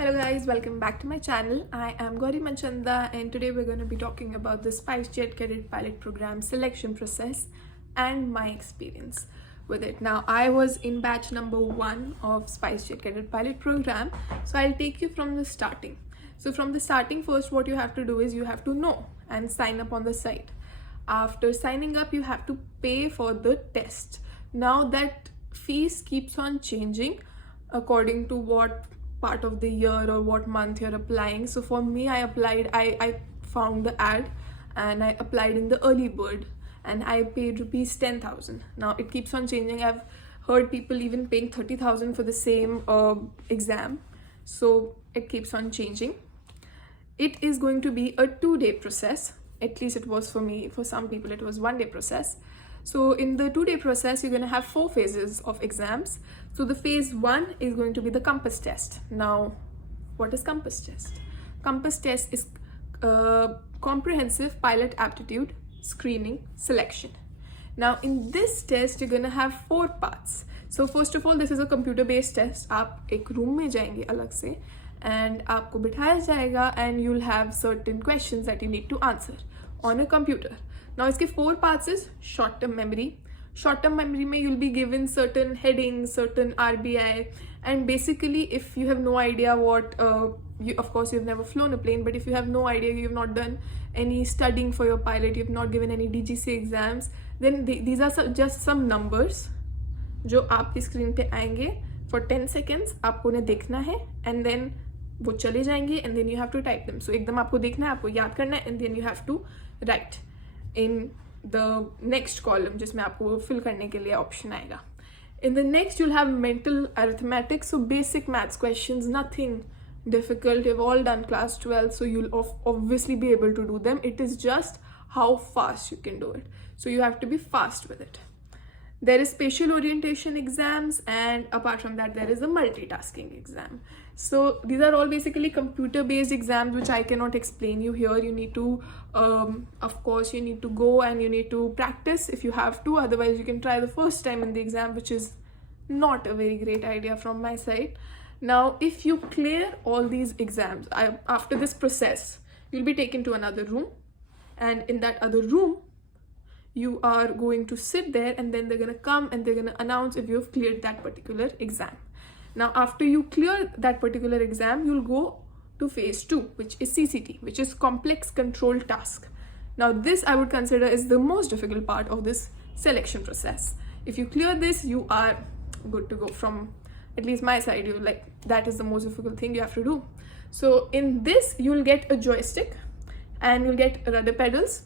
Hello guys, welcome back to my channel. I am Gauri and today we're going to be talking about the SpiceJet Cadet Pilot Program selection process and my experience with it. Now, I was in batch number 1 of SpiceJet Cadet Pilot Program, so I'll take you from the starting. So from the starting, first what you have to do is you have to know and sign up on the site. After signing up, you have to pay for the test. Now that fees keeps on changing according to what part of the year or what month you're applying. So for me, I found the ad and I applied in the early bird and I paid rupees 10,000. Now it keeps on changing. I've heard people even paying 30,000 for the same exam. So it keeps on changing. It is going to be a 2-day process. At least it was for me. For some people it was 1-day process. So in the 2-day process, you're going to have 4 phases of exams. So the phase 1 is going to be the compass test. Now, what is compass test? Compass test is comprehensive pilot aptitude screening selection. Now in this test, you're going to have 4 parts. So first of all, this is a computer based test. आप एक room में जाएंगे अलग से and आपको बिठाया जाएगा and you'll have certain questions that you need to answer on a computer. Now, इसके 4 parts is short-term memory. Short-term memory में you'll be given certain headings, certain RBI, and basically if you have no idea what, of course you've never flown a plane, but if you have no idea, you've not done any studying for your pilot, you've not given any DGC exams, then these are just some numbers जो आपकी screen पे आएंगे for 10 seconds. आपको उन्हें देखना है and then वो चले जाएंगे and then you have to type them. So एकदम आपको देखना है, आपको याद करना है and then you have to write in the next column जिसमें आपको fill करने के लिए option आएगा. In the next, you'll have mental arithmetic, so basic maths questions, nothing difficult. You've all done class 12, so you'll obviously be able to do them. It is just how fast you can do it. So you have to be fast with it. There is spatial orientation exams, and apart from that, there is a multitasking exam. So these are all basically computer-based exams, which I cannot explain you here. You need to, of course, you need to go and you need to practice if you have to. Otherwise, you can try the first time in the exam, which is not a very great idea from my side. Now, if you clear all these exams, after this process, you'll be taken to another room, and in that other room, you are going to sit there and then they're going to come and they're going to announce if you've cleared that particular exam. Now, after you clear that particular exam, you'll go to phase 2, which is CCT, which is complex control task. Now, this I would consider is the most difficult part of this selection process. If you clear this, you are good to go. From at least my side, that is the most difficult thing you have to do. So in this, you'll get a joystick and you'll get rudder pedals.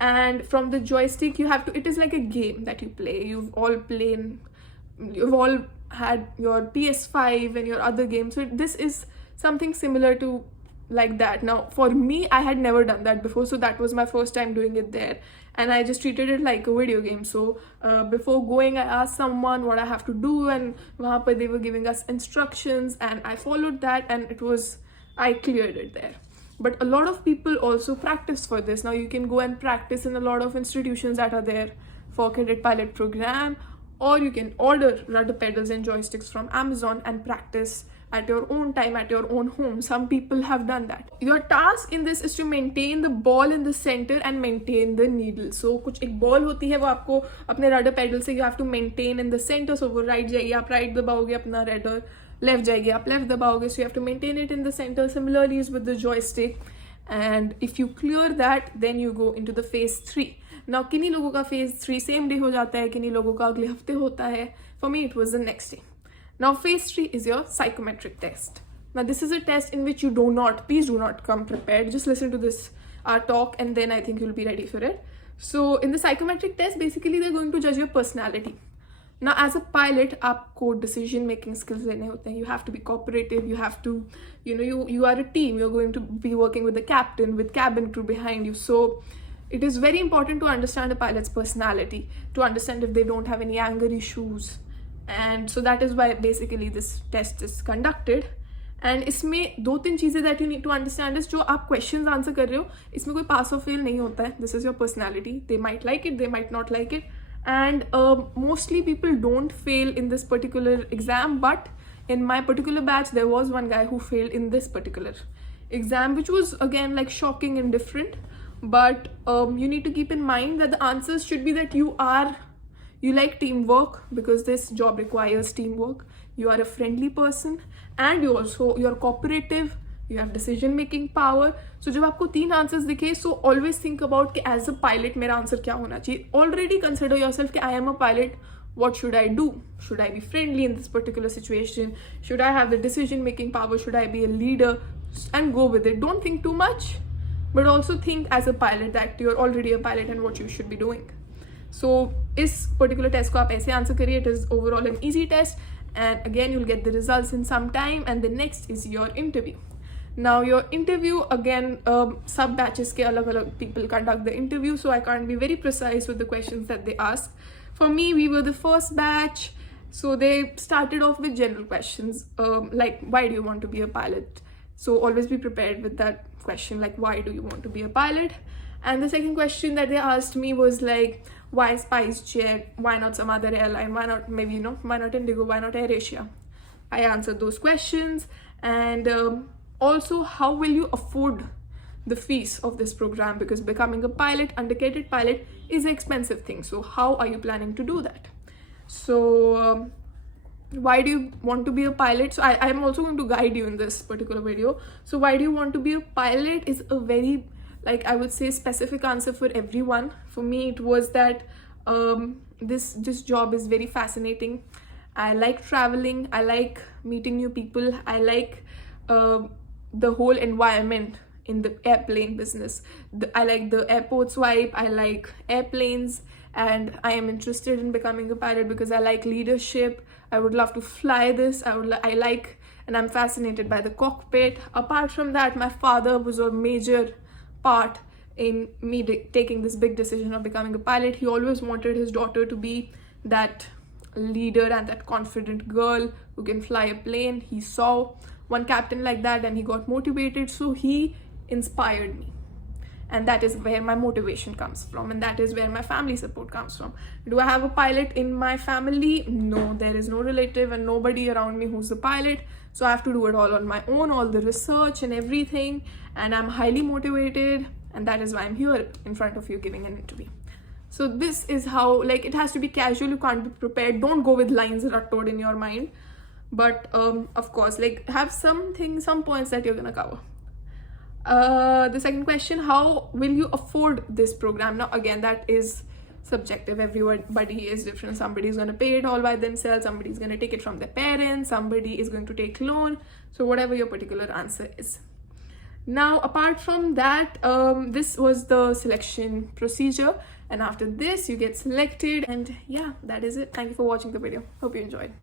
And from the joystick, you have to, it is like a game that you play. You've all had your PS5 and your other games. So this is something similar to like that. Now, for me, I had never done that before. So that was my first time doing it there. And I just treated it like a video game. So before going, I asked someone what I have to do. And they were giving us instructions. And I followed that. And I cleared it there. But a lot of people also practice for this. Now you can go and practice in a lot of institutions that are there for Cadet Pilot Program, or you can order rudder pedals and joysticks from Amazon and practice at your own time, at your own home. Some people have done that. Your task in this is to maintain the ball in the center and maintain the needle. So कुछ एक ball होती है वो आपको अपने rudder pedal से you have to maintain in the center. So वो right जाएगी, आप right दबाओगे अपना rudder, left जाएगी आप left दबाओगे, so you have to maintain it in the center. Similarly is with the joystick, and if you clear that, then you go into the phase 3. Now किन्हीं लोगों का phase 3 same day हो जाता है, किन्हीं लोगों का अगले हफ्ते होता है. For me, it was the next day. Now phase 3 is your psychometric test. Now this is a test in which please do not come prepared. Just listen to this talk and then I think you'll be ready for it. So in the psychometric test, basically they're going to judge your personality. Now, as a pilot, आपको decision making skills लेने होते हैं. You have to be cooperative. You have to, you are a team. You're going to be working with the captain, with cabin crew behind you. So it is very important to understand a pilot's personality, to understand if they don't have any anger issues. And so that is why basically this test is conducted. And इसमें 2-3 चीज़ें that you need to understand is जो आप questions answer कर रहे हो, इसमें कोई pass or fail नहीं होता है. This is your personality. They might like it, they might not like it. And mostly people don't fail in this particular exam, but in my particular batch, there was one guy who failed in this particular exam, which was again like shocking and different. But you need to keep in mind that the answers should be that you like teamwork, because this job requires teamwork. You are a friendly person, and you're cooperative, you have decision making power. So जब आपको 3 answers दिखे, so always think about कि as a pilot मेरा answer क्या होना चाहिए. Already consider yourself कि I am a pilot, what should I do? Should I be friendly in this particular situation? Should I have the decision making power? Should I be a leader? And go with it. Don't think too much, but also think as a pilot that you're already a pilot and what you should be doing. So इस particular test को आप ऐसे answer करिए. It is overall an easy test, and again you'll get the results in some time. And the next is your interview. Now your interview, again, sub batches के अलग-अलग people conduct the interview, so I can't be very precise with the questions that they ask. For me, we were the first batch, so they started off with general questions, like why do you want to be a pilot? So always be prepared with that question, like why do you want to be a pilot? And the second question that they asked me was like, why SpiceJet? Why not some other airline? Why not maybe, why not Indigo? Why not AirAsia? I answered those questions. And also, how will you afford the fees of this program? Because becoming a pilot, undercated pilot, is an expensive thing. So how are you planning to do that? So why do you want to be a pilot? So I am also going to guide you in this particular video. So why do you want to be a pilot is a very, like, I would say, specific answer for everyone. For me, it was that this job is very fascinating. I like traveling, I like meeting new people, I like the whole environment in the airplane business. I like the airports vibe, I like airplanes, and I am interested in becoming a pilot because I like leadership. I would love to fly this. I like, and I'm fascinated by the cockpit. Apart from that, my father was a major part in me taking this big decision of becoming a pilot. He always wanted his daughter to be that leader and that confident girl who can fly a plane. He saw one captain like that and he got motivated, so he inspired me. And that is where my motivation comes from, and that is where my family support comes from. Do I have a pilot in my family? No, there is no relative and nobody around me who's a pilot. So I have to do it all on my own, all the research and everything. And I'm highly motivated, and that is why I'm here in front of you giving an interview. So this is how, like, it has to be casual. You can't be prepared. Don't go with lines rutted in your mind. But of course, like, have some points that you're gonna cover. The second question, how will you afford this program? Now again, that is subjective. Everybody is different. Somebody is going to pay it all by themselves, somebody is going to take it from their parents, somebody is going to take loan. So whatever your particular answer is. Now apart from that, this was the selection procedure, and after this you get selected, and yeah, that is it. Thank you for watching the video. Hope you enjoyed.